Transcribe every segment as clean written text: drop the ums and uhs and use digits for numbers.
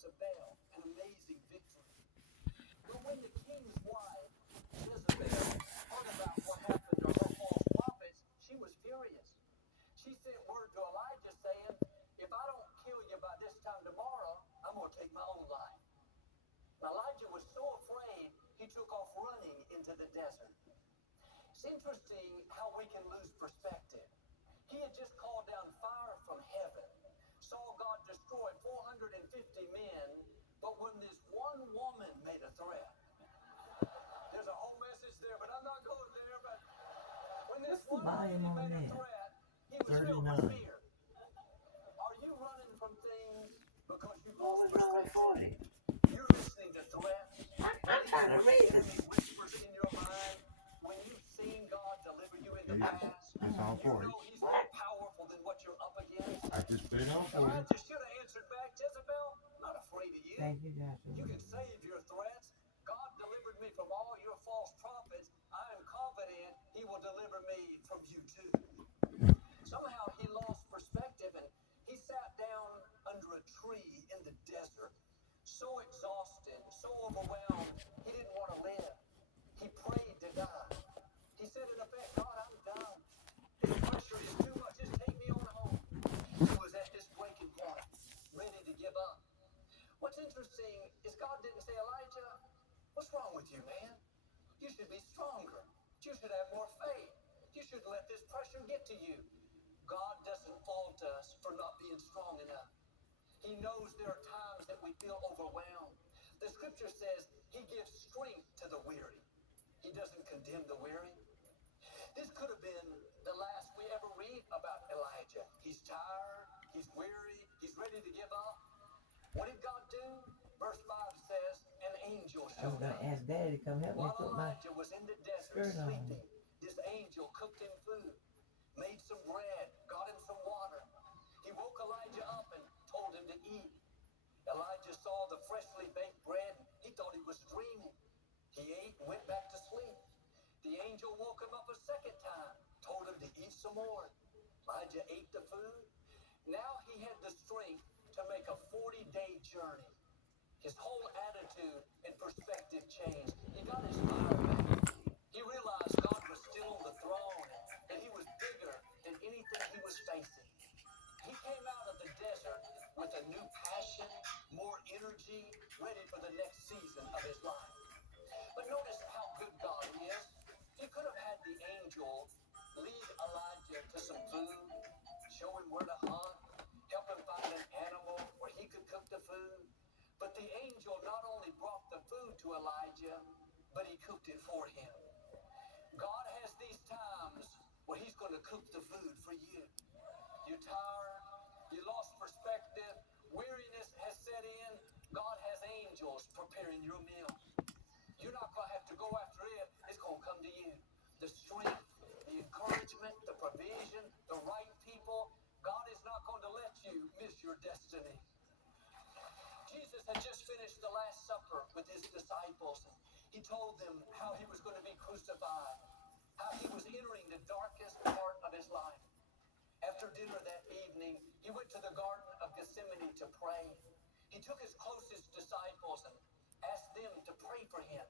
Jezebel an amazing victory. But when the king's wife, Jezebel, heard about what happened to her false prophets, she was furious. She sent word to Elijah saying, if I don't kill you by this time tomorrow, I'm going to take my own life. Elijah was so afraid, he took off running into the desert. It's interesting how we can lose perspective. He had just called down fire from heaven, saw God destroy 450 men, but when this one woman made a threat, there's a whole message there, but I'm not going there. But when this one lady made a threat, he was filled with fear. Are you running from things because you've lost perspective? You're listening to threats. I'm trying to read this. Whispers in your mind when you've seen God deliver you in the past. It's on You for know it. He's more powerful than what you're up against. I just put it on for you. Elijah should have answered back, Jezebel, I'm not afraid of you. Thank you, Joshua. You can save your threats. God delivered me from all your false prophets. I am confident He will deliver me from you too. Somehow he lost perspective and he sat down under a tree in the desert, so exhausted, so overwhelmed, he didn't want to live. He prayed to God. He said, in effect, God, I'm done. This pressure is too much. Just take me on home. He was at his breaking point, ready to give up. What's interesting is God didn't say, Elijah, what's wrong with you, man? You should be stronger. You should have more faith. You shouldn't let this pressure get to you. God doesn't fault us for not being strong enough. He knows there are times that we feel overwhelmed. The scripture says He gives strength to the weary. He doesn't condemn the weary. This could have been the last we ever read about Elijah. He's tired, he's weary, he's ready to give up. What did God do? Verse 5 says, an angel I was showed going up. to ask Daddy to come help me While put my Elijah was in the desert skirt on. sleeping, this angel cooked him food, made some bread, got him some water. He woke Elijah up and told him to eat. Elijah saw the freshly baked bread and he thought he was dreaming. He ate and went back to sleep. The angel woke him up a second time, told him to eat some more. Elijah ate the food. Now he had the strength to make a 40-day journey. His whole attitude and perspective changed. He got his fire back. He realized God was still on the throne and He was bigger than anything he was facing. He came out of the desert with a new passion, more energy, ready for the next season of his life. But notice how good God is. He could have had the angel lead Elijah to some food, show him where to hunt, help him find an animal where he could cook the food. But the angel not only brought the food to Elijah, but he cooked it for him. God has these times where He's going to cook the food for you. You're tired, you lost perspective, weariness has set in. God has angels preparing your meal. You're not going to have to go after it, it's going to come to you. The strength, the encouragement, the provision, the right people. God is not going to let you miss your destiny. Jesus had just finished the Last Supper with His disciples. He told them how He was going to be crucified, how He was entering the darkest part of His life. After dinner that evening, He went to the Garden of Gethsemane to pray. He took His closest disciples and asked them to pray for Him.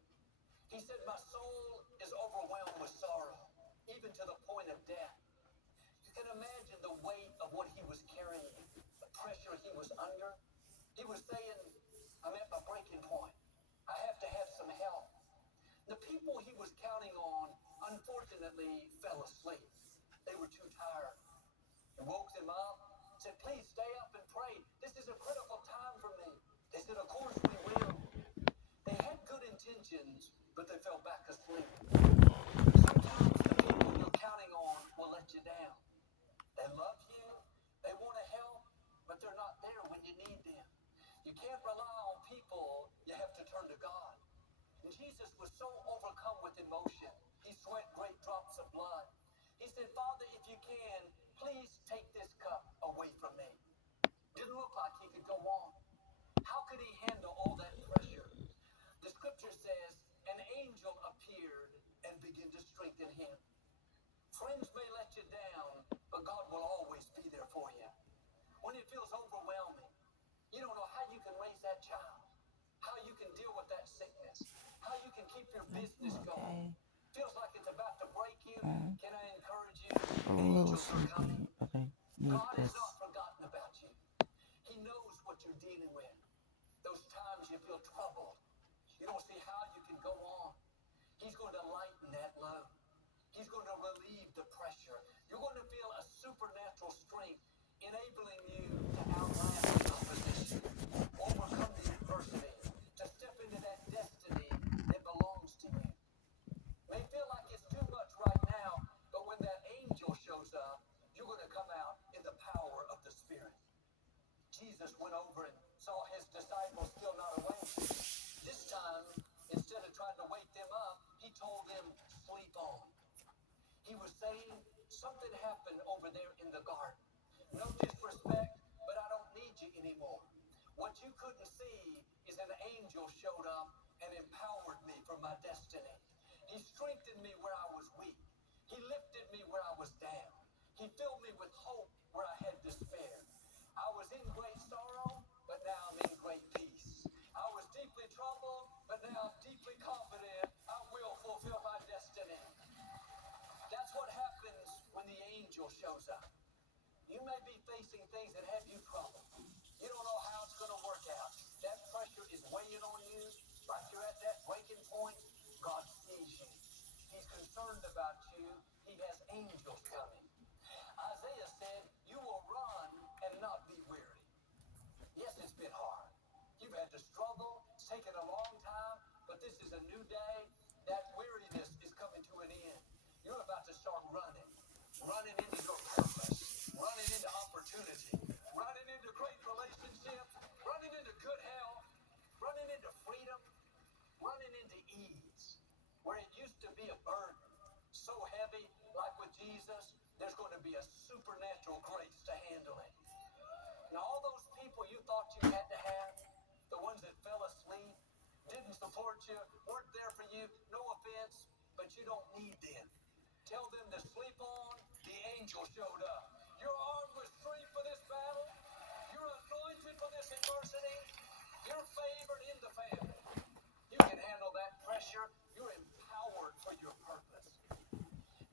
He said, my soul is overwhelmed with sorrow, even to the point of death. You can imagine the weight of what He was carrying, the pressure He was under. He was saying, I'm at my breaking point. I have to have some help. The people He was counting on, unfortunately, fell asleep. They were too tired. He woke them up, said, please stay up and pray. This is a critical time for me. They said, of course we will. They had good intentions, but they fell back asleep. Sometimes the people you're counting on will let you down. They love you, they want to help, but they're not there when you need them. You can't rely on people, you have to turn to God. And Jesus was so overcome with emotion, he sweat great drops of blood. He said, Father, if you can, please take this cup away from me. Didn't look like he could go on. How could he handle all that pressure? The scripture says, an angel appeared and began to strengthen him. Friends may let you down, but God will always be there for you. When it feels overwhelming, you don't know how you can raise raise that child, how you can deal with that sickness, how you can keep your business going. Okay. Feels like it's about to break you. Can I encourage you? A little Angels are coming. sleepy. Okay, need God has this. not forgotten about you. He knows what you're dealing with. Those times you feel troubled, you don't see how you can go on. He's going to lighten that load. He's going to relieve the pressure. You're going to feel a supernatural strength enabling you to outlast the opposition, overcome the adversity, to step into that destiny that belongs to you. May feel like it's too much right now, but when that angel shows up, you're going to come out in the power of the Spirit. Jesus went over and saw his disciples still not awake. This time, instead of trying to wake them up, he told them, sleep on. He was saying, something happened over there in the garden. No disrespect, but I don't need you anymore. What you couldn't see is an angel showed up and empowered me for my destiny. He strengthened me where I was weak. He lifted me where I was down. He filled me with hope where I had despair. I was in great sorrow, but now I'm in great peace. I was deeply troubled, but now I'm deeply confident I will fulfill my destiny. That's what happens when the angel shows up. You may be facing things that have you troubled. You don't know how it's going to work out. That pressure is weighing on you. Like you're at that breaking point. God sees you. He's concerned about you. He has angels coming. Isaiah said, you will run and not be weary. Yes, it's been hard. You've had to struggle. It's taken a long time, but this is a new day. That weariness is coming to an end. You're about to start running. Running into your purpose. Running into opportunity. Running into great relationships. Running into good health. Running into freedom. Running into ease. Where it used to be a burden. So heavy, like with Jesus, there's going to be a supernatural grace to handle it. And all those people you thought you had to have, the ones that fell asleep, didn't support you, weren't there for you, no offense, but you don't need them. Tell them to sleep on, the angel showed up. You're armed with strength for this battle. You're anointed for this adversity. You're favored in the family. You can handle that pressure. You're empowered for your purpose.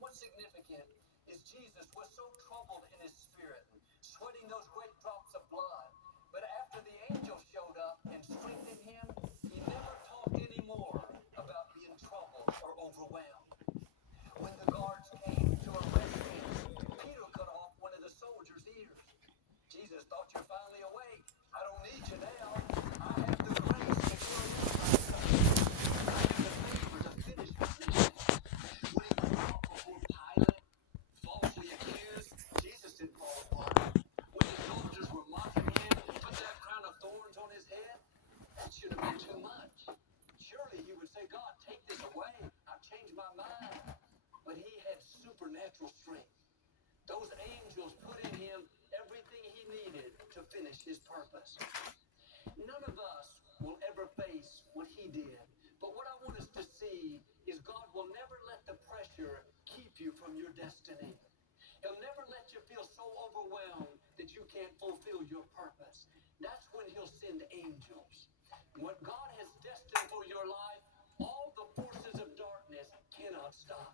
What's significant is Jesus was so troubled in his spirit, sweating those great drops of blood. But after the angel showed up and strengthened him, he never talked anymore about being troubled or overwhelmed. When the guards came to arrest him, Peter cut off one of the soldiers' ears. Jesus thought, you're finally awake. I don't need you now. I have the grace to carry on my purpose. I have the favor to finish my mission. When he was brought before Pilate, falsely accused, Jesus didn't fall apart. When the soldiers were mocking him, put that crown of thorns on his head, that should have been too much. Surely he would say, God, take this away. I've changed my mind. But he had supernatural strength. Those angels put in him everything he needed to finish his purpose. None of us will ever face what he did. But what I want us to see is God will never let the pressure keep you from your destiny. He'll never let you feel so overwhelmed that you can't fulfill your purpose. That's when he'll send angels. What God has destined for your life, all the forces of darkness cannot stop.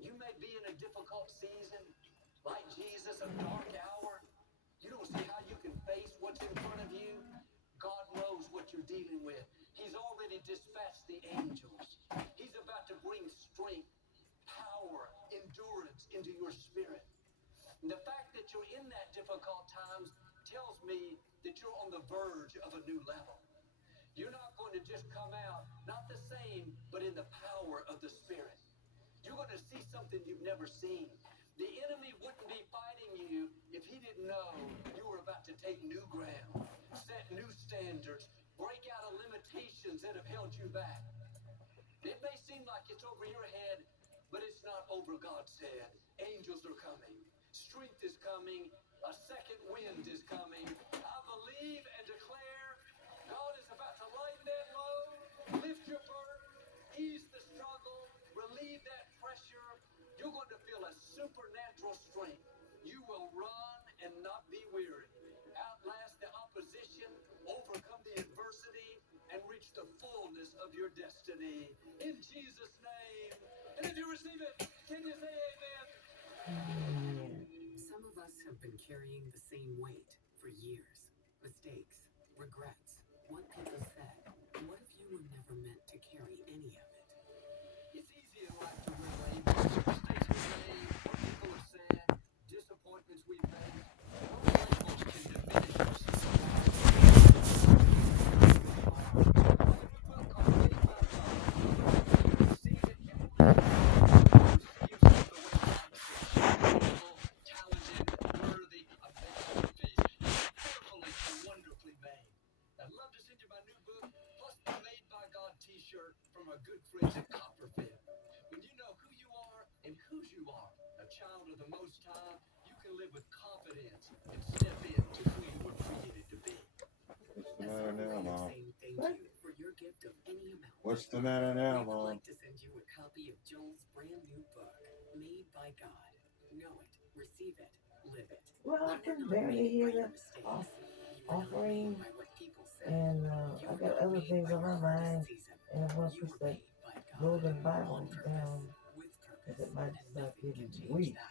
You may be in a difficult season, like Jesus, a dark hour. You don't see how you can face what's in front of you. God knows what you're dealing with. He's already dispatched the angels. He's about to bring strength, power, endurance into your spirit. And the fact that you're in that difficult times tells me that you're on the verge of a new level. You're not going to just come out, not the same, but in the power of the Spirit. You're going to see something you've never seen. The enemy wouldn't be fighting you if he didn't know you were about to take new ground, set new standards, break out of limitations that have held you back. It may seem like it's over your head, but it's not over, God said. Angels are coming. Strength is coming. A second wind is coming. I believe and declare God is about to lighten that load, lift your burden, ease the struggle, relieve that pressure. You're going to feel a supernatural strength. You will run and not be weary. Outlast the opposition, overcome the your destiny in Jesus' name. And if you receive it, can you say amen? Some of us have been carrying the same weight for years. Mistakes, regrets, what people said. What if you were never meant to carry any of it? It's easy in life to wear labels. Mistakes we made, what people have said, disappointments we've faced. Those labels can diminish us. I'd love to send you my new book, plus the Made by God t-shirt from our good friends at Copperfield. When you know who you are and whose you are, a child of the Most High, you can live with confidence and step into who you were created to be. What's the As matter our now, way of Mom? saying thank What? you for your gift of any amount, What's the matter we now, would Mom? like to send you a copy of Joel's brand new book, Made by God. Know it, receive it, live it. Well, I You were can not barely made hear by your the mistakes. off, You were not offering, made by what people said. and You I were got not other made things by on your my mind, hardest season. and I want to You put were that made by God Golden on Bible purpose, down, with because purpose, it might and start nothing getting can change weak. that.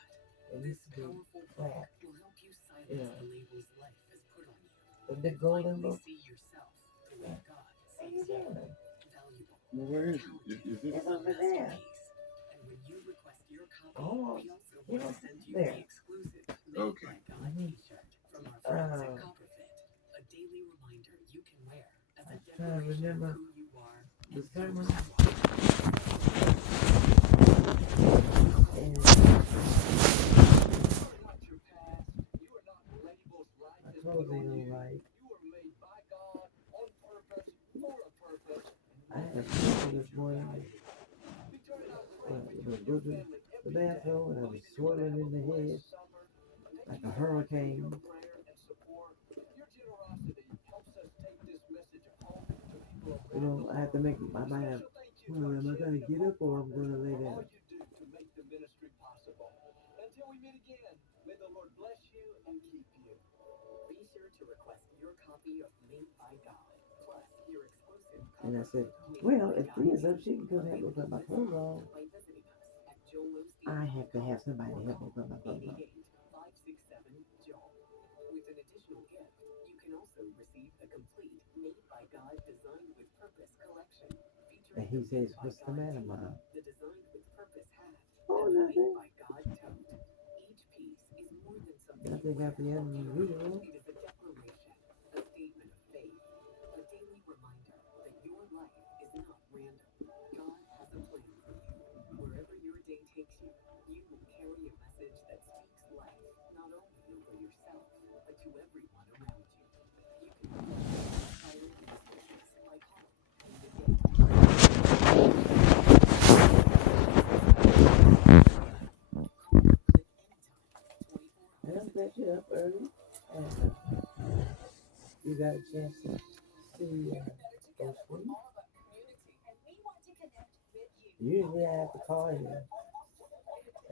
It This used to be powerful book flat. will help you silence Yeah. the labels life has put on you. The big golden Finally book. see yourself the way God What are sees you you. doing? Valuable, Well, where is it? talented, Is it? It's a over there. masterpiece. And when you request your copy, Almost. we also You want know, to send you there. the exclusive Made Okay. by God t-shirt from our friends at Copperfit. A daily reminder you can wear as a I'm trying to declaration remember of who you are the and sermon. whose you are. And You are not your past. You are not labels life my has clothes put on ain't you. all right. You are made by God, on purpose, for a purpose. I had a fever this morning. We turn out When praying for I you was and go your to family the every day. bathroom and I was Believing you're going to swirling have in a the head blessed summer. like Thank a you hurricane. for your prayer and support. Your generosity helps us take this message home to people You around know, the I have to world. make my A mind up. special thank you to Well, our am I going to champion get of up or I'm going to lay for all down? you do to make the ministry possible. Until we meet again, may the Lord bless you and keep you. Be sure to request your copy of Made by God, plus your exclusive And I said, Made well, by if God Thea's up, she t-shirt can come help me put my clothes on. by visiting us at Joel Osteen. I have to have somebody to help me put my clothes on. 888-567 Joel. With an additional gift, you can also receive the complete Made by God Designed with Purpose collection, And featuring he the says, Made by what's the God matter, tee, Mom? the Designed with Purpose hat, Oh, and the Made nothing. by God tote. Each piece is more than something you Nothing wear got the or unusual. carry. It is a declaration, a statement of faith, a daily reminder that your life is not random. God has a plan for you. Wherever your day takes you, you will carry a message that speaks life, not only over yourself, but to everyone around you. You can inspire these voices by calling today. And I'm glad you're up early. And you got a chance to see Coach Lee. Usually I have to call you.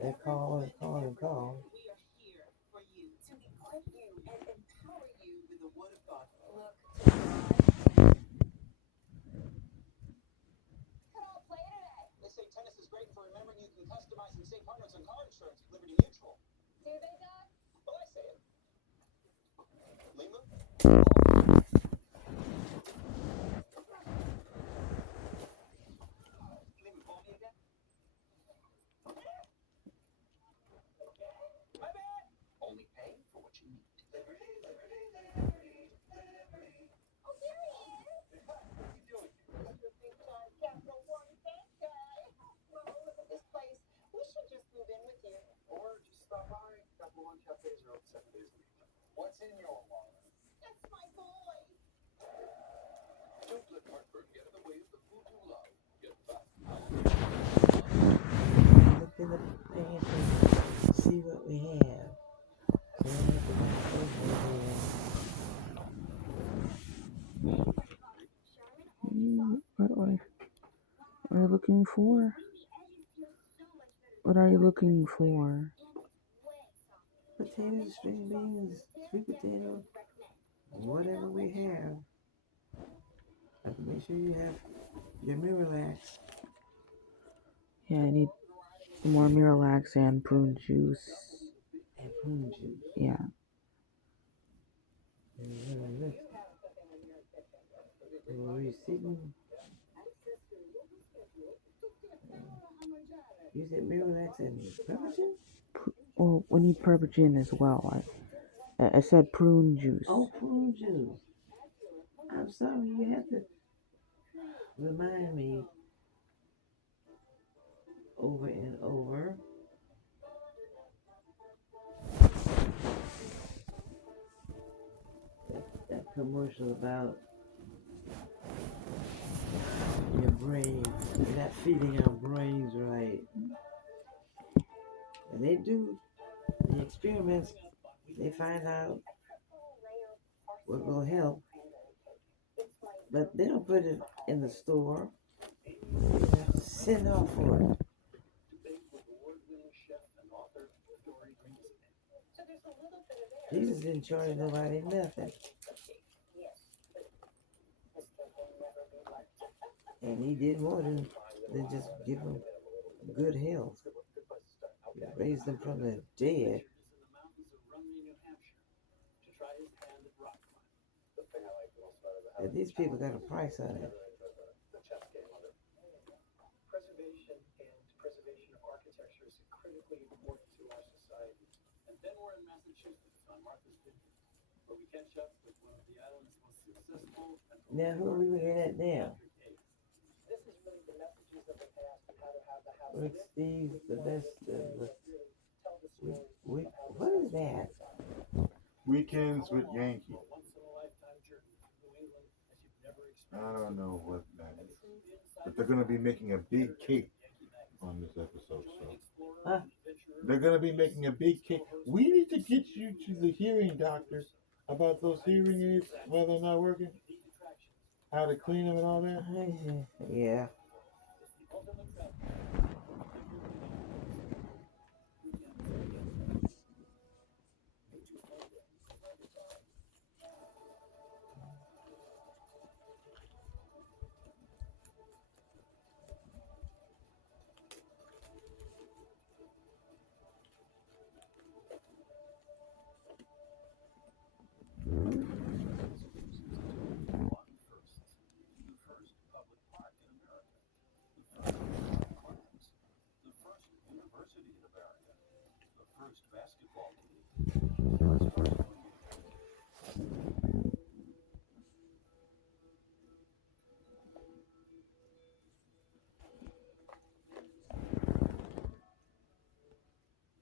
And call and call and call. We are here for you to equip you and empower you with the Word of God. Look to God. All play today. They say tennis is great for remembering you can customize and save hundreds on car insurance with Liberty Mutual. Do they, Doug? Well, I say it. Lima? Lima, call me again? My bad. Only pay for what you need. Liberty, Liberty, Liberty, Liberty. Oh, there he is. What are you doing? Your big time Capital One bank guy. Well, look at this place. We should just move in with you. Or just stop by. Capital One cafes are open 7 days a week. What's in your wallet? That's my boy. Don't let heartburn get in the way of the food you love. Get back now. Look in the pantry, see what we have. So I have to buy clothes What are you looking for? What are you looking for? potatoes, string beans, sweet potato, whatever we have. Have to make sure you have Your Miralax. Yeah, I need more Miralax and prune juice. And prune juice. Yeah. Look. Were you sitting? You said Miralax and Prevagen? Well, we need Prevagen as well. I said prune juice. Oh, prune juice. I'm sorry, you have to remind me over and over. That commercial about your brain, you're not feeding our brains right. And they do the experiments, they find out what will help, but they don't put it in the store. You have to send off for it. Jesus didn't charge nobody nothing. And he did more than just give them good health. He raised them from the dead. And these people got a price on it. Preservation of architecture is critically important to our society. And then we're in Massachusetts on Martha's Vineyard, where we catch up with one of the island's most successful and Now, who are we looking at now? this is really the messages of the past and how to have the house. Rick Steves, the best of the. What is that? Weekends with Yankee. I don't know what that is. But they're going to be making a big cake on this episode. So. Huh? They're going to be making a big cake. We need to get you to the hearing doctor about those hearing aids, whether they're not working. How to clean them and all that. Yeah.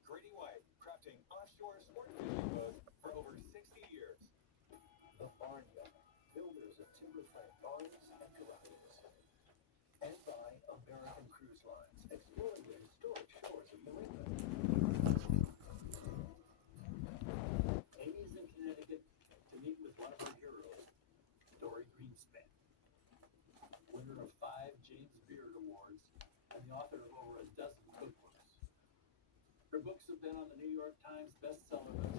Grady White, crafting offshore sport fishing boats for over 60 years. The Barnyard, builders of timber-frame barns and garages. And by American Cruise Lines, exploring the historic shores of New England. Amy's in Connecticut to meet with one of her heroes, Dory Greenspan, winner of 5 James Beard Awards and the author of over a dozen cookbooks. Her books have been on the New York Times bestseller list.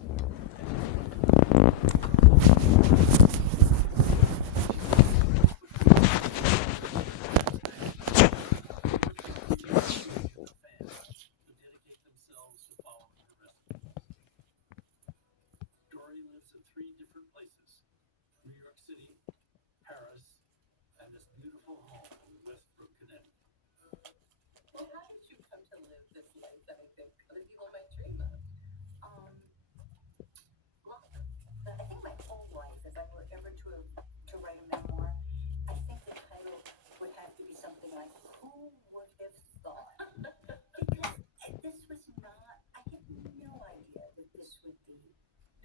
Dory lives in 3 different places: New York City, Paris, and this beautiful home in Westbrook, Connecticut. Well, how did you come to live this life that I think other people might dream of? Well, I think my whole life, if I were ever to write a memoir, I think the title would have to be something like "Who Would Have Thought?" Because this was not. I had no idea that this would be.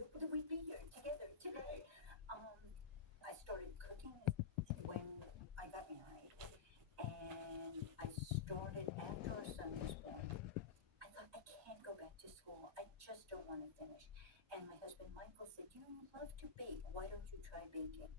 That we'd be here together today. I started cooking when I got married, and I started after our son was born. I thought, I can't go back to school. I just don't want to finish. And my husband Michael said, you love to bake. Why don't you try baking?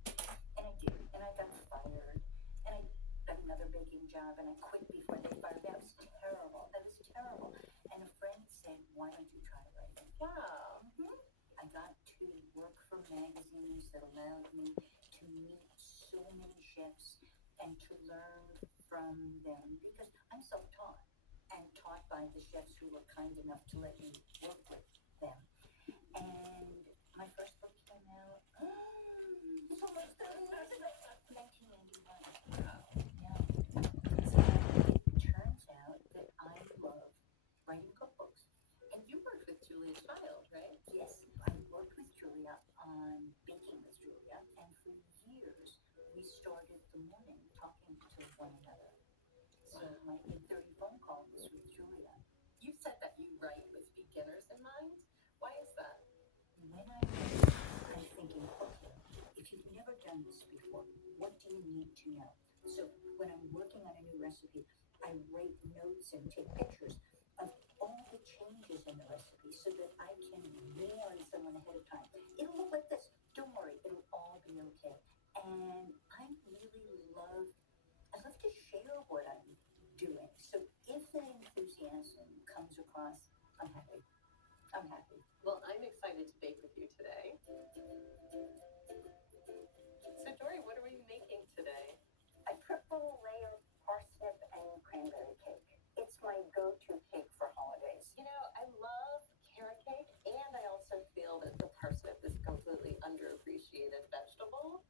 And I did. And I got fired. And I got another baking job, and I quit before they fired me. That was terrible. That was terrible. And a friend said, why don't you try writing? Wow. Mm-hmm. I got to work for magazines that allowed me to meet so many chefs and to learn from them because I'm self-taught and taught by the chefs who were kind enough to let me work with them. And my first book came out, it's almost 30 years ago, 1991. Yeah. So it turns out that I love writing cookbooks. And you worked with Julia Child, right? Yes, I worked with Julia on Baking with Julia, and for years we started the morning talking to one another. So my 8:30 phone call was with Julia. You said that you write with beginners in mind. Why is that? When I write, I'm thinking, okay, if you've never done this before, what do you need to know? So when I'm working on a new recipe, I write notes and take pictures of all the changes in the recipe so that I can warn someone ahead of time. It'll look like this. Don't worry, it'll all be okay. And I love to share what I'm doing. So if the enthusiasm comes across, I'm happy. I'm happy. Well, I'm excited to bake with you today. So, Dory, what are we making today? A triple layer parsnip and cranberry cake. It's my go-to cake for holidays. You know, I love carrot cake, and I also feel that the parsnip is a completely underappreciated vegetable.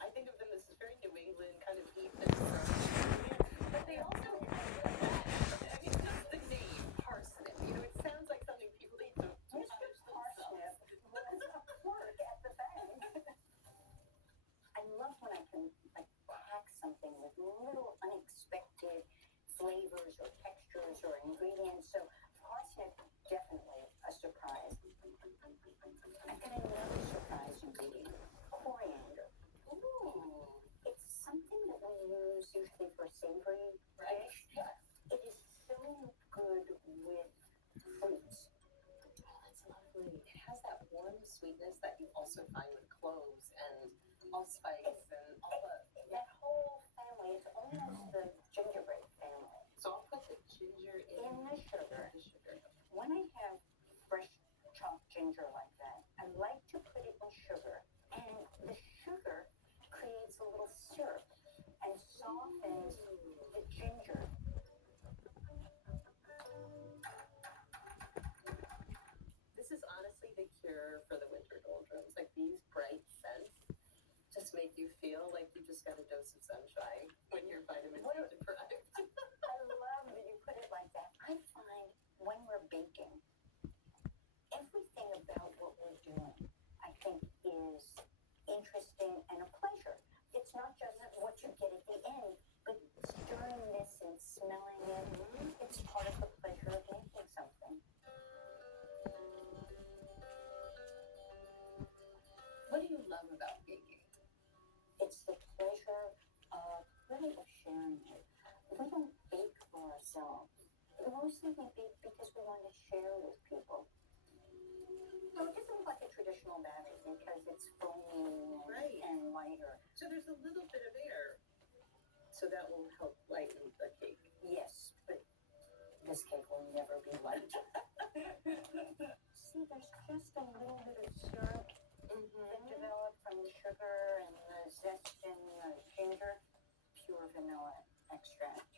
I think of them as very New England, kind of eat them, but they also have I mean, just the name, parsnip. You know, it sounds like something people eat to Mr. Parsnip was a clerk at the bank. I love when I can pack something with little unexpected flavors or textures or ingredients. So parsnip, definitely a surprise. I've got another surprise ingredient, coriander. Ooh, It's something that we use usually for savory right? dish. Yes. It is so good with fruits. Oh, that's lovely. It has that warm sweetness that you also find with cloves and allspice and all the. That whole family is almost the gingerbread family. So I'll put the ginger In the sugar. The sugar. When I have fresh chopped ginger like that, I like to put it in sugar, and the sugar creates a little syrup and softens the ginger. This is honestly the cure for the winter doldrums. Like these bright scents just make you feel like you just got a dose of sunshine when you're vitamin D deprived. I love that you put it like that. I find when we're baking, everything about what we're doing, I think, is interesting and a pleasure. It's not just what you get at the end, but stirring this and smelling it. It's part of the pleasure of making something. What do you love about baking? It's the pleasure of really of sharing it. We don't bake for ourselves. Mostly we bake because we want to share with people. No, it doesn't look like a traditional batter because it's foamy Right. and lighter. So there's a little bit of air. So that will help lighten the cake. Yes, but this cake will never be light. See, there's just a little bit of syrup that developed from the sugar and the zest and the ginger. Pure vanilla extract.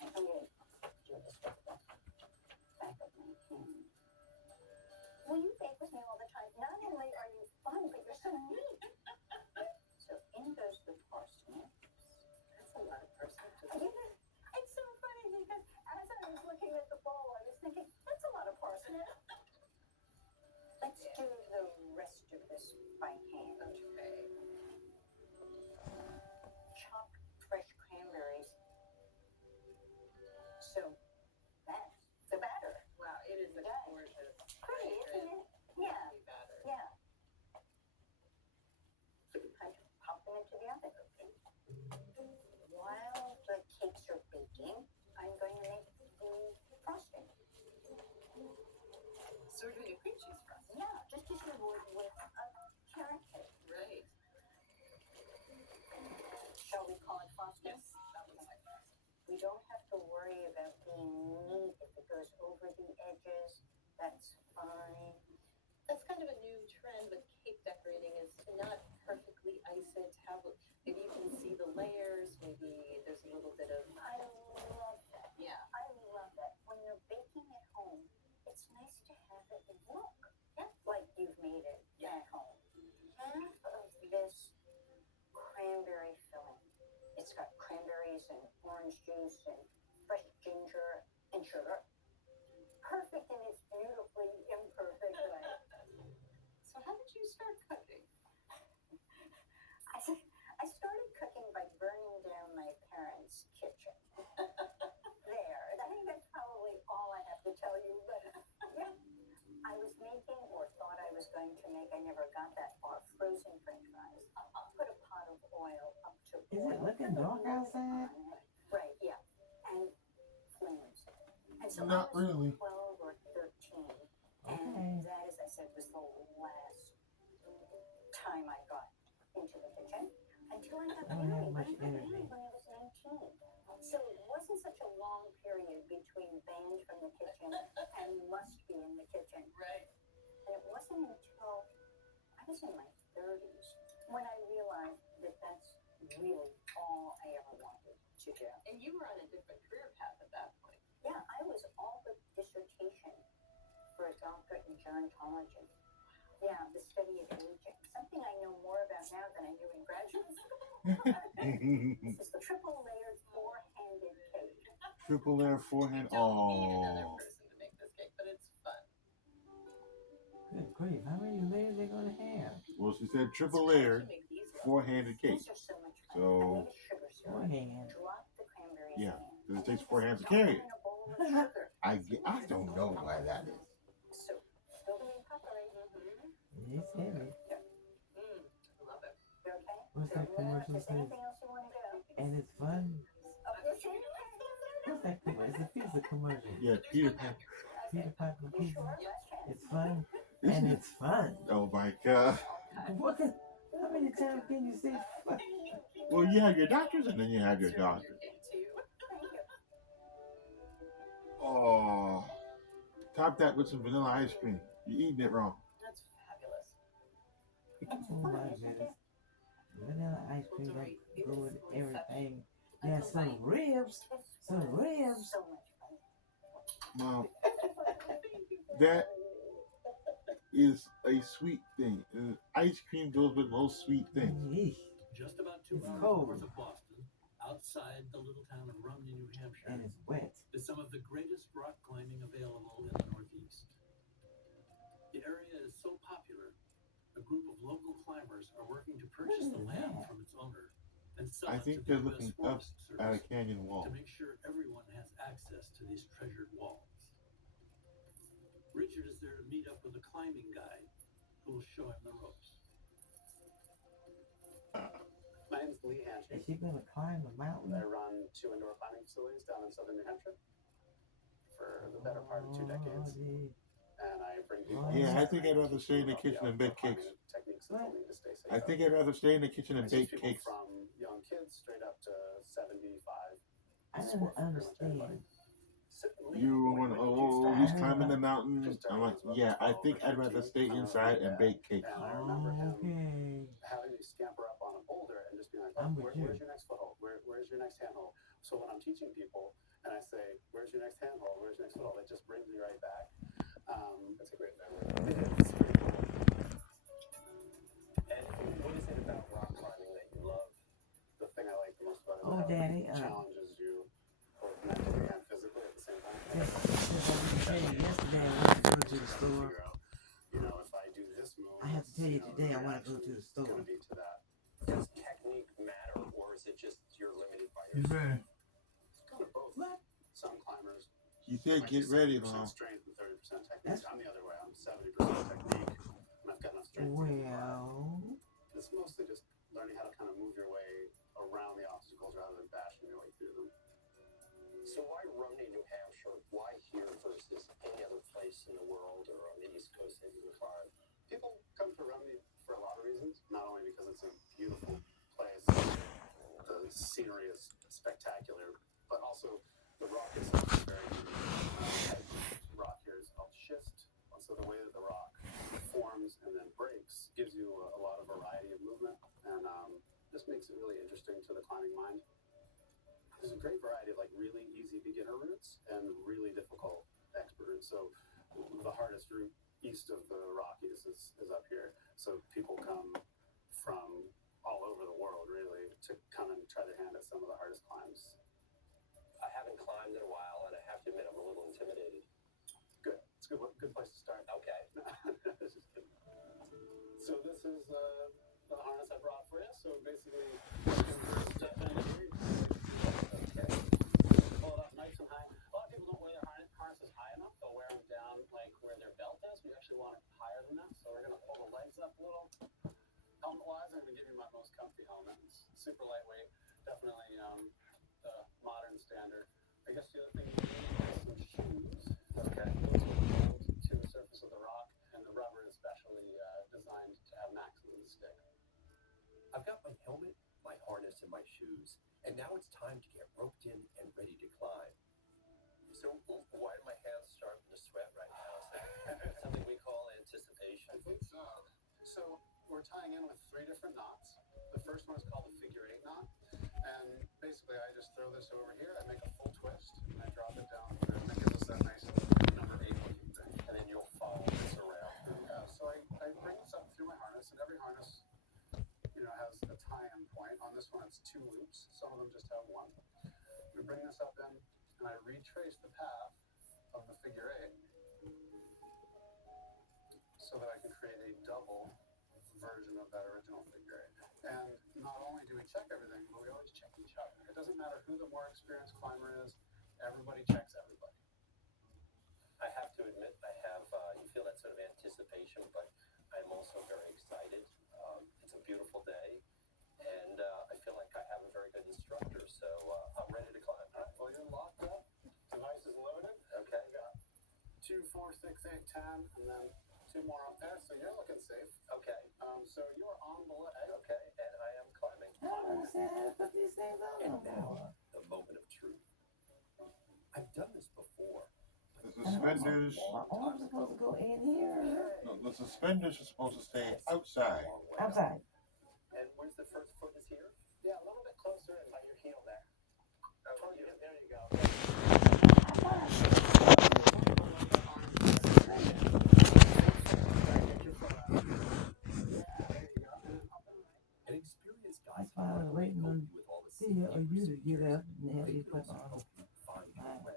I'm going to do this with the back of my hand. Well, you bake with me all the time. Not only are you fun, but you're so neat. So in goes the parsnip. That's a lot of parsnip. It's so funny because as I was looking at the bowl, I was thinking, that's a lot of parsnip. Let's do the rest of this by hand. Okay. Chop fresh cranberries. So that's the batter. Wow, it is a Yeah. gorgeous. Pretty, isn't it? Yeah, Pretty batter. yeah. I pop them into the oven. While the cakes are baking, I'm going to make the frosting. So we're doing a cream cheese frosting. Yeah, just as you would with a carrot cake. Right. Shall we call it frosting? Yes, that looks like frosting. We don't have to worry about being neat. If it goes over the edges, that's fine. That's kind of a new trend with cake not perfectly ice it, maybe you can see the layers, maybe there's a little bit of, I love that. yeah. I love that. When you're baking at home, it's nice to have it look like you've made it at home. Half of this cranberry filling, it's got cranberries and orange juice and fresh ginger and sugar. Perfect in its beautifully imperfect way. So how did you start cooking? I started cooking by burning down my parents' kitchen. There. I think that's probably all I have to tell you, but yeah. I was making, or thought I was going to make, I never got that far, frozen french fries. Put a pot of oil up to Is it looking dark outside? Right, yeah. And flames. And so Not I was really. 12 or 13. Okay. And that, as I said, was the last time I got into the kitchen until I got I don't have married. much energy. When I was 19. So it wasn't such a long period between banned from the kitchen and must be in the kitchen. Right. And it wasn't until I was in my 30s when I realized that that's really all I ever wanted to do. And you were on a different career path at that point. Yeah, I was all but dissertation for a doctorate in gerontology. Yeah, the study of aging. Something I know more about now than I knew in graduate school. This is the triple layered four-handed cake. Triple layer forehand. You don't need another Oh. person to make this cake, but it's fun. Good grief, how many layers they gonna have? Well, she said triple So how did layered you make these four-handed cake. These are so much fun. So- I made a sugar syrup. Forehand. Drop the cranberries Yeah, in. 'cause it takes And four then hands to dump carry them it. in a bowl of sugar. I don't know why that is. So, still being puckery. It's heavy. I love it. You okay? What's that commercial Is say? anything else you want to go? And it's fun. Oh, yes, it is. What's that commercial? It's a pizza commercial. Yeah, Peter Pan. Peter Piper You pizza. sure? Let's try. It's fun. Isn't And it? it's fun. Oh my god. What the, how many times can you say fun? Well, you have your doctors and then you have your doctors. Cake too. Thank you. Oh. Top that with some vanilla ice cream. You're eating it wrong. That's fabulous. Oh my goodness. Vanilla ice cream like go with everything. Yeah, some ribs. Some ribs. So much fun. Mom, that is a sweet thing. Ice cream goes with most sweet things. Yeesh. Just about 2 It's hours cold. north of Boston, outside the little town of Rumney, New Hampshire, And it's wet. is some of the greatest rock climbing available in the Northeast. The area is so popular, a group of local climbers are working to purchase the What is land that? from its owner and sell I it think to they're the looking U.S. up Forest at a Service canyon wall. to make sure everyone has access to these treasured walls. Richard is there to meet up with a climbing guide who will show him the ropes. My name's Lee Hanchey. Is she gonna climb a mountain? I run 2 indoor climbing facilities down in southern New Hampshire for the better part of 2 decades. Oh, And I bring people. Yeah, I think I'd rather stay in the kitchen and bake cakes. Techniques that they'll need to stay safe. I think I'd rather stay in the kitchen I and teach bake people cakes. from young kids straight up to 75. I don't Sport for pretty much everybody. understand. So, Lee, You when want, did you oh, start? he's climbing the mountain. Just I'm like, started yeah, I about think 12 I'd or rather 13. stay inside and bake cakes. And I remember him Okay. having me scamper up on a boulder and just being like, I'm oh, with you. where's your next foothold? Where's your next handhold? So when I'm teaching people and I say, where's your next handhold? Where's your next foothold? It just brings me right back. That's a great memory. It's pretty cool. And what is it about rock climbing that you love? The thing I like the most about it is Oh, how Daddy, it challenges you both mentally and physically at the same time. Just I didn't tell you yesterday I want to go to the store. Figure out, you know, if I do this move, I have to tell you today I the want to go to the reaction is store. gonna be to that. Does technique matter, or is it just you're limited by your It's kind of both. What? Some climbers He said, might get be ready, 70% Mom. strength and 30% technique. That's- I'm the other way. I'm 70% technique, and I've got enough strength. to get by. Well, It's mostly just learning how to kind of move your way around the obstacles rather than bashing your way through them. So why Rumney, New Hampshire? Why here versus any other place in the world or on the East Coast that you would find? People come to Rumney for a lot of reasons. Not only because it's a beautiful place, the scenery is spectacular, but also the rock itself is very unique. Rock here is called schist, so the way that the rock forms and then breaks gives you a lot of variety of mind. There's a great variety of like really easy beginner routes and really difficult expert routes. So the hardest route east of the Rockies is up here. So people come from all over the world really to come and try their hand at some of the hardest climbs. I haven't climbed in a while, and I have to admit I'm a little intimidated. Good. It's a good place to start. Okay. Just kidding. So this is the harness I brought for you. So basically, step in here. Okay. Pull it up nice and high. A lot of people don't wear their harnesses high enough. They'll wear them down like where their belt is. We actually want it higher than that. So we're going to pull the legs up a little. Helmet-wise, I'm going to give you my most comfy helmet. It's super lightweight. Definitely the modern standard. I guess the other thing you need is some shoes. Okay. Those are designed to the surface of the rock, and the rubber is specially designed to have maximum stick. I've got my helmet, my harness, and my shoes, and now it's time to get roped in and ready to climb. So why are my hands starting to sweat right now? Is that something we call anticipation? I think so. So we're tying in with 3 different knots. The first one is called the figure 8 knot. And basically I just throw this over here, I make a full twist, and I drop it down here. And that gives us that nice number 8 looking thing. And then you'll follow this around. Yeah, so I bring this up through my harness, and every harness, has a tie-in point. On this one it's 2 loops. Some of them just have 1. We bring this up in, and I retrace the path of the figure 8 so that I can create a double version of that original figure 8. And not only do we check everything, but we always check each other. It doesn't matter who the more experienced climber is, everybody checks everybody. I have to admit, I have, you feel that sort of anticipation, but I'm also very excited. It's a beautiful day, and I feel like I have a very good instructor, so I'm ready to climb. All right, well, you're locked up. Device is loaded. Okay. We got 2, 4, 6, 8, 10, and then 2 more up there, so you're looking safe. Okay. So you're on the leg. Okay, and I am climbing. I don't understand how to put these things on. And now, the moment of truth. I've done this before. The suspenders, My arms are supposed to go in here. no, the suspenders are supposed to stay outside. Outside. And where's the first foot is here? Yeah, a little bit closer and by your heel there. Oh, yeah, there you go. An experienced guide That's why I was waiting help on you with all the Thea or you to get procedures. up and have They you can put also on help you find my your way.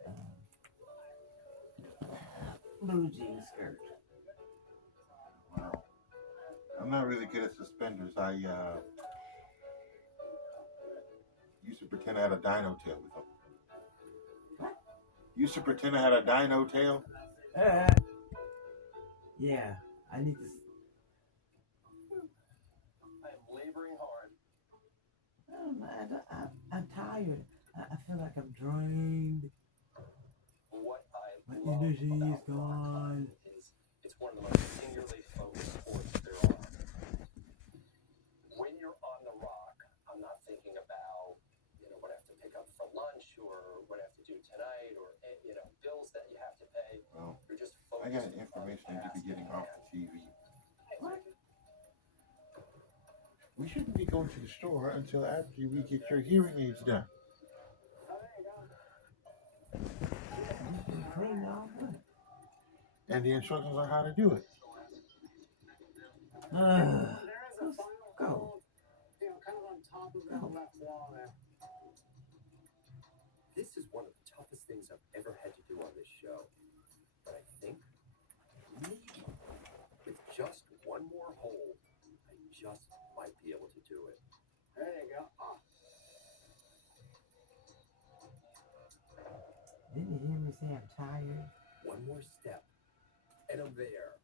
blue jean skirt. Wow. I'm not really good at suspenders. I used to pretend I had a dino tail with them. What? Used to pretend I had a dino tail. Yeah, I need to. I am laboring hard. I'm tired. I feel like I'm drained. What I My love energy is about rock gone. climbing is it's one of the most singularly focused sports there are. When you're on the rock, I'm not thinking about, what I have to pick up for lunch or what I have to do tonight or, bills that you have to pay. Well, You're just I focused got information I need to be getting off the TV. What? We shouldn't be going to the store until after we get your hearing aids done. Clean off. And the instructions on how to do it. There is a Let's final go. hold, kind of on top of that left wall there. This is one of the toughest things I've ever had to do on this show. But I think maybe with just one more hole, I just might be able to do it. There you go. Didn't you hear me say I'm tired? One more step, and I'm there.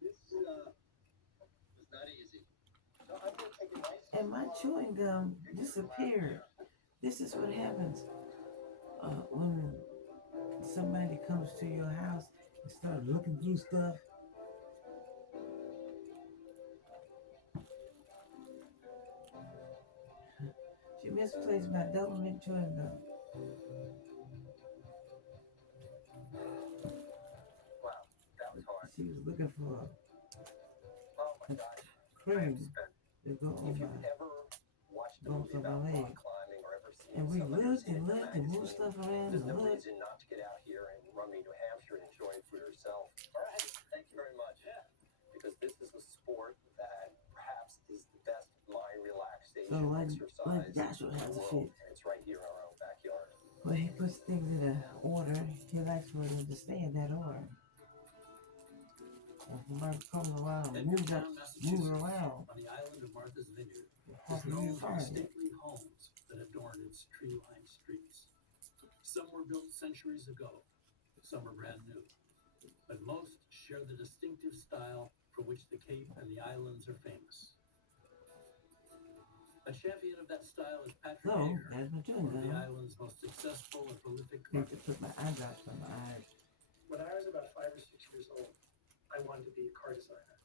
This was not easy. So I'm going to take it nice. And my chewing gum disappeared. This is what happens when somebody comes to your house and start looking through stuff. She misplaced my Doberman chewing gum. Wow, that was hard. She was looking for Oh my gosh. a cream Spent. to go If on you've my. ever watched bumps movie up about our rock leg. climbing or ever seen And we somebody looked seen it and in a looked and moved magazine, stuff around there's and no looked. reason not to get out here and run me New Hampshire and enjoy it for yourself. All right, thank you very much. Yeah. Because this is a sport that perhaps is the best mind relaxation So like exercise Joshua in has the a world, fit. and it's right here in our own backyard. When he puts things in an order, he'll actually understand that order. If somebody comes around and moves Edgartown, move Massachusetts, around, on the island of Martha's Vineyard, how is can you known for the find it? stately homes that adorn its tree-lined streets. Some were built centuries ago, some are brand new, but most share the distinctive style for which the Cape and the islands are famous. A champion of that style is Patrick So, Ayer, as my one of the turn island's most successful and prolific I need to architects. put my eye drops on my eyes. When I was about 5 or 6 years old, I wanted to be a car designer.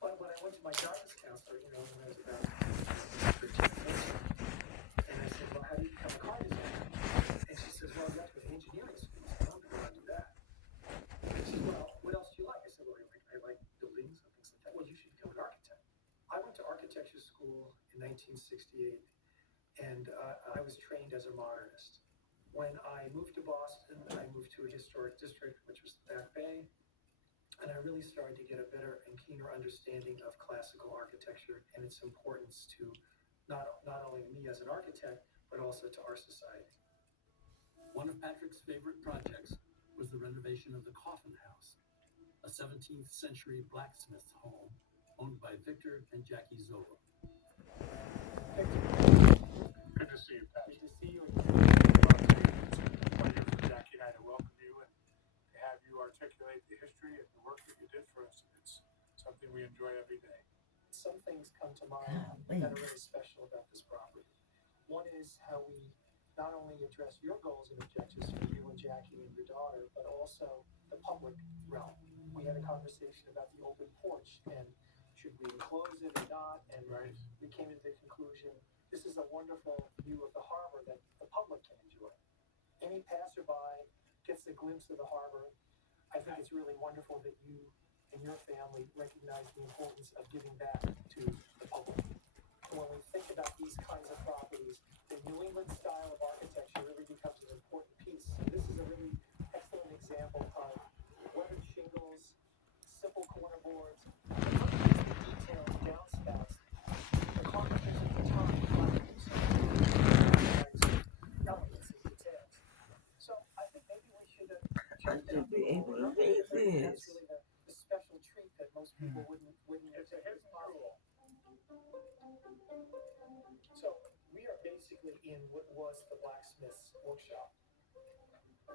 But when I went to my guidance counselor, when I was about 13 or 14, and I said, well, how do you become a car designer? And she says, well, you have to go to engineering school. I said, I don't think I want to do that. And she said, well, what else do you like? I said, well, I like buildings and things like that. Well, you should become an architect. I went to architecture school in 1968, and I was trained as a modernist. When I moved to Boston, I moved to a historic district, which was the Back Bay, and I really started to get a better and keener understanding of classical architecture and its importance to not only me as an architect, but also to our society. One of Patrick's favorite projects was the renovation of the Coffin House, a 17th century blacksmith's home owned by Victor and Jackie Zola. Good to see you, Patrick. Good to see you. It's a pleasure for Jackie and I to welcome you and to have you articulate the history and the work that you did for us. It's something we enjoy every day. Some things come to mind that are really special about this property. One is how we not only address your goals and objectives for you and Jackie and your daughter, but also the public realm. We had a conversation about the open porch and should we enclose it or not, and we came to the conclusion this is a wonderful view of the harbor that the public can enjoy. Any passerby gets a glimpse of the harbor. I think it's really wonderful that you and your family recognize the importance of giving back to the public. When we think about these kinds of properties, the New England style of architecture really becomes an important piece. So this is a really excellent example of weathered shingles, simple corner boards, detailed downspouts. The carpenters at the time elements and details. So I think maybe we should I should be able to read that's this. really the special treat that most people wouldn't It's a hidden rule. So we are basically in what was the blacksmith's workshop.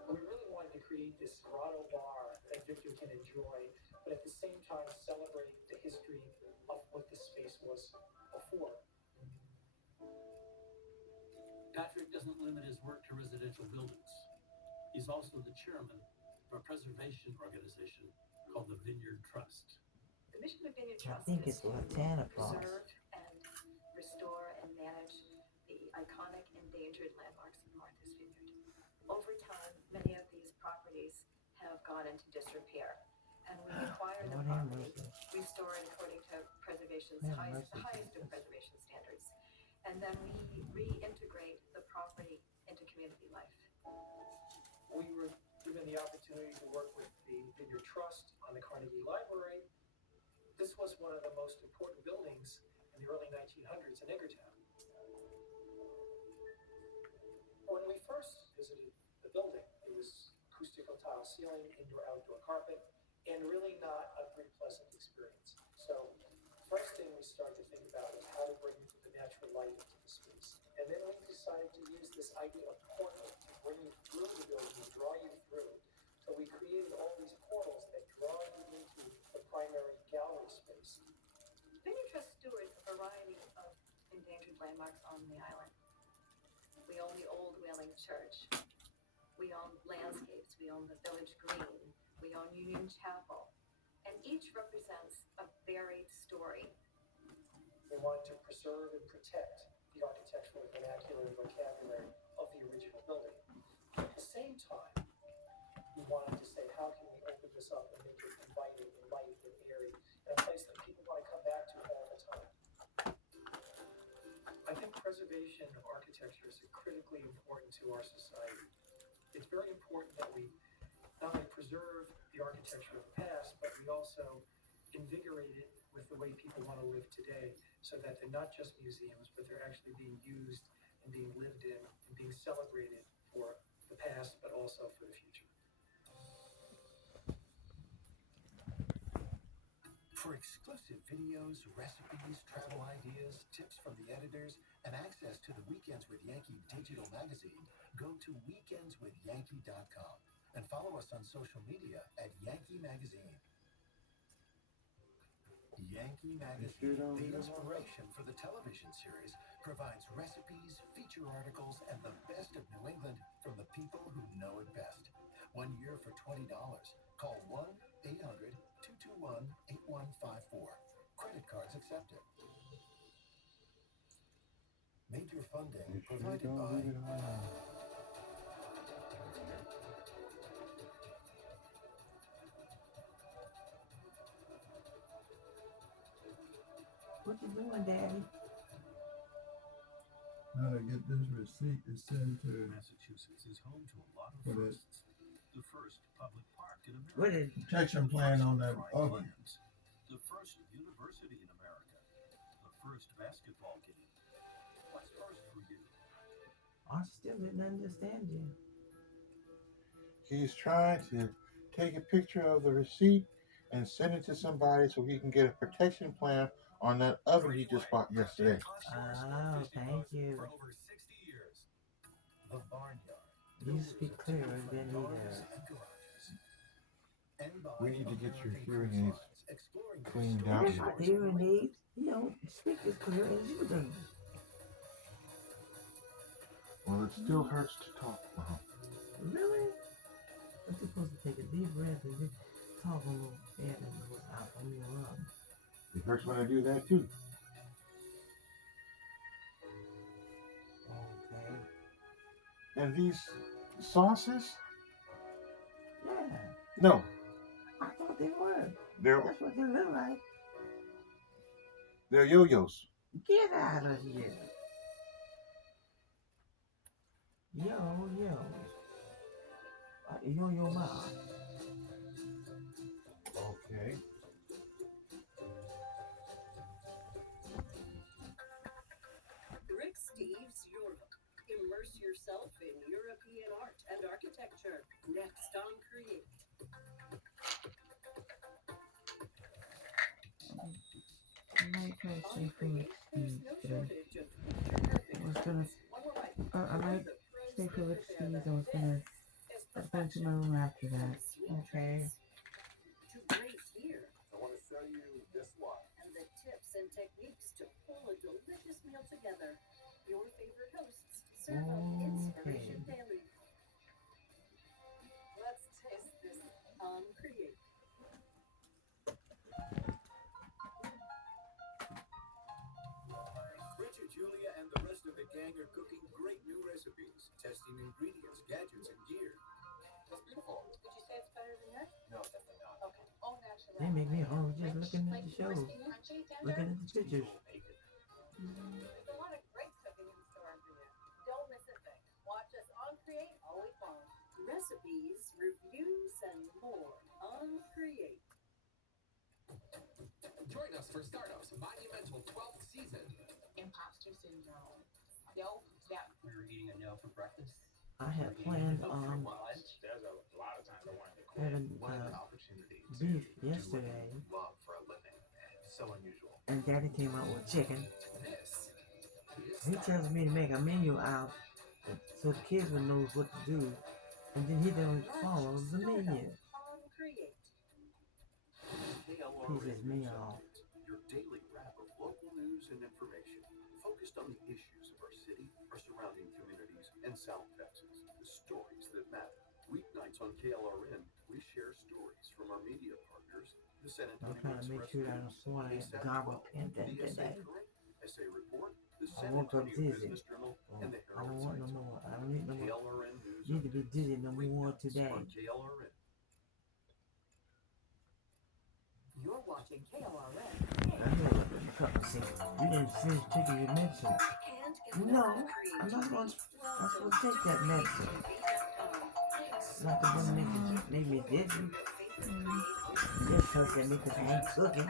We really wanted to create this grotto bar that Victor can enjoy, but at the same time celebrate the history of what this space was before. Patrick doesn't limit his work to residential buildings. He's also the chairman of a preservation organization called the Vineyard Trust. The mission of Vineyard I Trust think is it's to Latana Cross. preserve and restore and manage the iconic endangered landmarks of Martha's Vineyard. Over time, many of these properties have gone into disrepair, and we acquire the Lord have property, mercy. restore it according to preservation's Have highest, mercy, the highest of Jesus. preservation standards, and then we reintegrate the property into community life. We were given the opportunity to work with the Vineyard Trust on the Carnegie Library. This was one of the most important buildings in the early 1900s in Edgartown. When we first visited the building, it was acoustical tile ceiling, indoor-outdoor carpet, and really not a very pleasant experience. So first thing we started to think about was how to bring the natural light into the space. And then we decided to use this idea of portal to bring you through the building and draw you through. So we created all these portals that draw you into the primary gallery space. Vineyard Trust stewards a variety of endangered landmarks on the island. We own the old Whaling Church. We own landscapes. We own the village green. We own Union Chapel. And each represents a varied story. We wanted to preserve and protect the architectural vernacular and vocabulary of the original building. At the same time, we wanted to say, how can we open this up and make it inviting and light and airy, and a place that people want to come back to all the time. I think preservation preservation of architecture is critically important to our society. It's very important that we not only preserve the architecture of the past, but we also invigorate it with the way people want to live today, so that they're not just museums, but they're actually being used and being lived in and being celebrated for the past, but also for the future. For exclusive videos, recipes, travel ideas, tips from the editors, and access to the Weekends with Yankee digital magazine, go to weekendswithyankee.com and follow us on social media at Yankee Magazine. Yankee Magazine, the inspiration for the television series, provides recipes, feature articles, and the best of New England from the people who know it best. 1 year for $20. Call 1-800-221-8154. Credit cards accepted. Major funding provided by... What you doing, Daddy? How to get this receipt to send to Massachusetts is home to a lot of for the firsts. The first public park in America. What is protection plan on that oven. The first university in America. The first basketball game. What's first for you? I still didn't understand you. He's trying to take a picture of the receipt and send it to somebody so he can get a protection plan on that oven he just bought yesterday. Oh, thank you. For over 60 years. The Barnyard. You speak clearer than either. We need to get your hearing aids cleaned out. Where's my hearing aids? You don't speak as clear as you do. Well, it still hurts to talk. Really? I'm supposed to take a deep breath and just talk a little bit and go out from your lungs. It hurts when I do that too. Okay. And these sauces? Yeah. No, I thought they were. they're That's what they look like. they're yo-yos. Get out of here. Yo. Yo, ma. Okay. Rick Steves Europe. Immerse yourself in European art and architecture. Next on Create. I might try to stay for Rick Steves today. I might stay for Rick Steves. I was gonna go into my room after that. Okay. To great here. I want to show you this one. And the tips and techniques to pull a delicious meal together. Your favorite hosts serve up Inspiration Daily. Let's taste this on Create. Richard, Julia, and the rest of the gang are cooking great new recipes, testing ingredients, gadgets, and gear. It's beautiful. Would you say it's better than yours? No, definitely not. Okay. Oh, naturally. They make me hungry just looking at the show. Looking at the pictures. There's a lot of great cooking in store for you. Don't miss a thing. Watch us on Create all week long. Recipes, reviews, and more on Create. Join us for Startup's monumental 12th season. Imposter syndrome. Yo, yeah. We were eating a no for breakfast. I had planned on There's a lot of times I wanted to having opportunity beef yesterday, love for a living. So unusual. and Daddy came out with chicken. This He tells me to make a menu out so the kids will know what to do, and then he don't follow the menu. On Create. Pisses me off. Your daily wrap of local news and information, focused on the issues of our city, our surrounding communities, and South Texas. The stories that matter. Weeknights on KLRN, we share stories from our media partners, the San I'm Antonio trying to make sure that I don't swallow that garbage in that today. SA Report, the I San woke up Antonio dizzy. Business Journal, Oh, and the I don't Herald want no Science more. I don't need no more. KLRN News Need to be dizzy no more Weeknights today. on KLRN. You're watching KLRN. I know what the cup see. You didn't finish picking your mention. And No, I'm not going to take that medicine. Not the one that made me dizzy. Just fuss at me because I ain't cooking.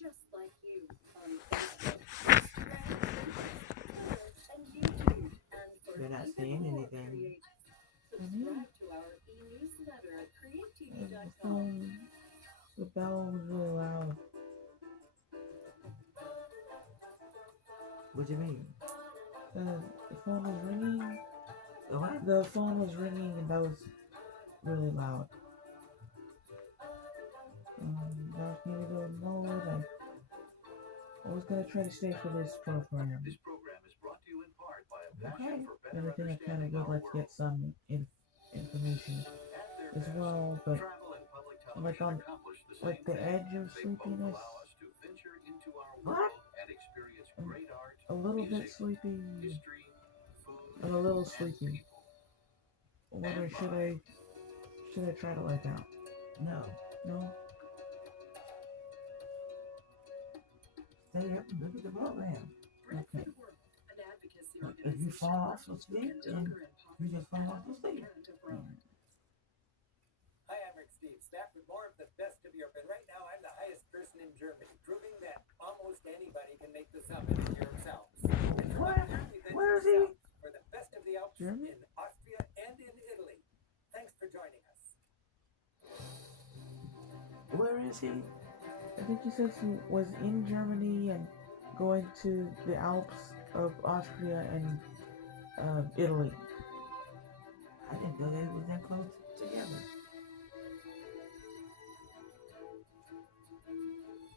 Just like you on Facebook, and YouTube, and for They're not even saying more anything. creators. Subscribe to our e-newsletter at The createtv.com. phone, the bell was really loud. What do you mean? The phone was ringing. What? The phone was ringing and that was really loud. Dark Neighborhood mode. I was gonna try to stay for this program. This program is brought to you in part by a passion for But better I think I kind understanding of would our like to world. get some information At their as best, well, but travel and public like television on accomplish the like same the thing. edge of They both sleepiness. allow us to venture into our What? world and experience great art, A little bit music, sleepy history, food, and a little and sleepy. people. Whether And should I try to lay down? No. No. Stay up and look at the program. Okay. If you fall off to sleep, then you just fall off to sleep. Hi, I'm Rick Steves, back with more of the best of Europe. And right now, I'm the highest person in Germany, proving that almost anybody can make the summit in Europe's Alps. And from What? up here, we've been Where is to the he? south, for the best of the Alps Germany? in Austria and in Italy. Thanks for joining us. Where is he? I think he says he was in Germany and going to the Alps of Austria and Italy. I didn't know they were that close together.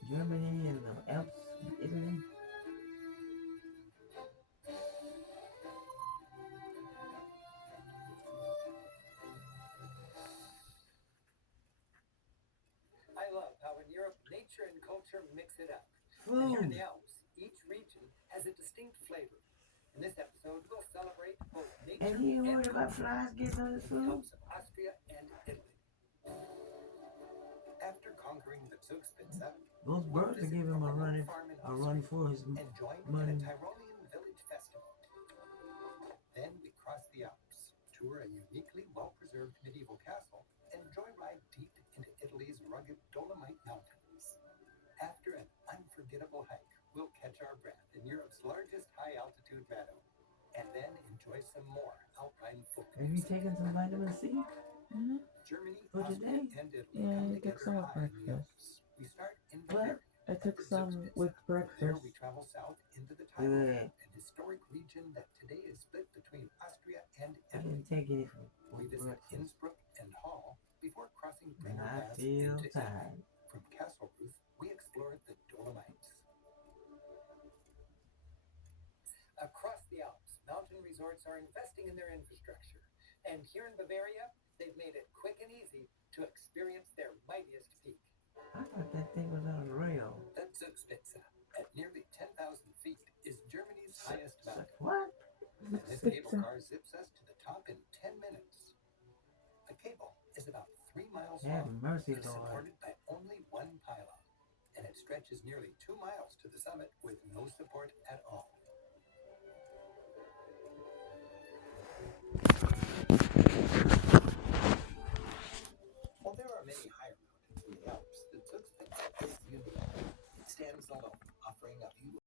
Germany and the Alps, Italy. I love how in Europe, nature and culture mix it up. And here in Food. the Alps, each region has a distinct flavor. In this episode, we'll celebrate both nature And he ain't and worried about flies getting on his the food? Alps of Austria and Italy. After conquering the Zugspitze, Those birds will give him a run for his and joined in money. a Tyrolean village festival. Then we cross the Alps, tour a uniquely well-preserved medieval castle, and joyride deep into Italy's rugged Dolomite Mountains. After an unforgettable hike, we'll catch our breath in Europe's largest high-altitude meadow, and then enjoy some more alpine folk Have you music. taken some vitamin C? Mm-hmm. Germany, For Austria, today? and Italy Yeah, come I took together some with high in the breakfast. Alps. We start in What? Bavaria. I took some with There breakfast. we travel south into the Wait, Tyrol, wait, wait. an historic region that today is split between Austria and I Italy. didn't take any for We visit breakfast. Innsbruck and Hall before crossing And Brenner I Pass feel into Italy. tired. From Castlebruth, we explored the Dolomites. Across the Alps, mountain resorts are investing in their infrastructure. And here in Bavaria, they've made it quick and easy to experience their mightiest peak. I thought that thing was on a rail. The Zugspitze, at nearly 10,000 feet, is Germany's highest mountain. What? And this cable car zips us to the top in 10 minutes. The cable is about 3 miles Have long, mercy, but Lord. supported by only one pylon, and it stretches nearly 2 miles to the summit with no support at all. While there are many higher mountains in the Alps, the Zugspitze is unique. It stands alone, offering a view